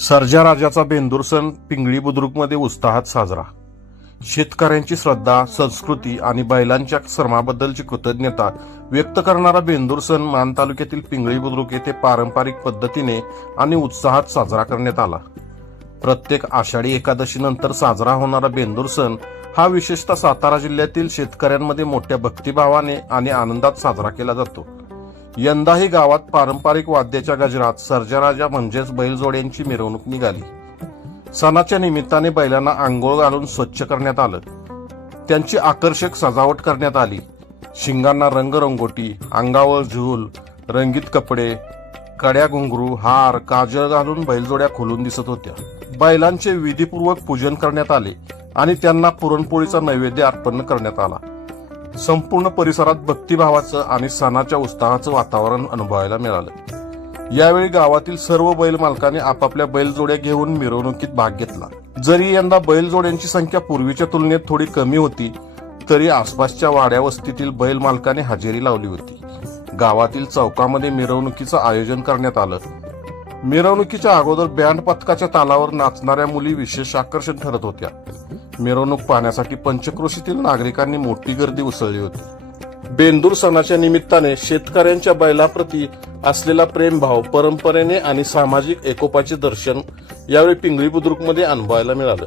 सर्जा राजाचा बेंदूर सण पिंगळी बुद्रुकमध्ये उत्साहात साजरा. शेतकऱ्यांची श्रद्धा संस्कृती आणि बैलांच्या श्रमाबद्दलची कृतज्ञता व्यक्त करणारा बेंदूर सण मान तालुक्यातील पिंगळी बुद्रुक येथे पारंपरिक पद्धतीने आणि उत्साहात साजरा करण्यात आला. प्रत्येक आषाढी एकादशीनंतर साजरा होणारा बेंदूर सण हा विशेषतः सातारा जिल्ह्यातील शेतकऱ्यांमध्ये मोठ्या भक्तिभावाने आणि आनंदात साजरा केला जातो. यंदाही गावात पारंपरिक वाद्याच्या गजरात सर्जराजा म्हणजेच बैलजोड्यांची मिरवणूक निघाली. सणाच्या निमित्ताने बैलांना आंघोळ घालून स्वच्छ करण्यात आलं. त्यांची आकर्षक सजावट करण्यात आली. शिंगांना रंगरंगोटी अंगावर झूल रंगीत कपडे कड्या घुंगरू हार काजळ घालून बैलजोड्या खोलून दिसत होत्या. बैलांचे विधीपूर्वक पूजन करण्यात आले आणि त्यांना पुरणपोळीचा नैवेद्य अर्पण करण्यात आला. संपूर्ण परिसरात भक्तिभावाचं आणि सणाच्या उत्साहाचं वातावरण अनुभवायला मिळालं. यावेळी गावातील सर्व बैल मालकांनी आपापल्या बैलजोड्या घेऊन मिरवणुकीत भाग घेतला. जरी यंदा बैलजोड्यांची संख्या पूर्वीच्या तुलनेत थोडी कमी होती तरी आसपासच्या वाड्या वस्तीतील बैल मालकाने हजेरी लावली होती. गावातील चौकामध्ये मिरवणुकीचं आयोजन करण्यात आलं. मिरवणुकीच्या अगोदर बँड पथकाच्या तालावर नाचणाऱ्या मुली विशेष आकर्षण ठरत होत्या. मिरवणूक पाहण्यासाठी पंचक्रोशीतील नागरिकांनी मोठी गर्दी उसळली होती. बेंदूर सणाच्या निमित्ताने शेतकऱ्यांच्या बैलाप्रती असलेला प्रेमभाव परंपरेने आणि सामाजिक एकोपाचे दर्शन यावेळी पिंगळी बुद्रुकमध्ये अनुभवायला मिळालं.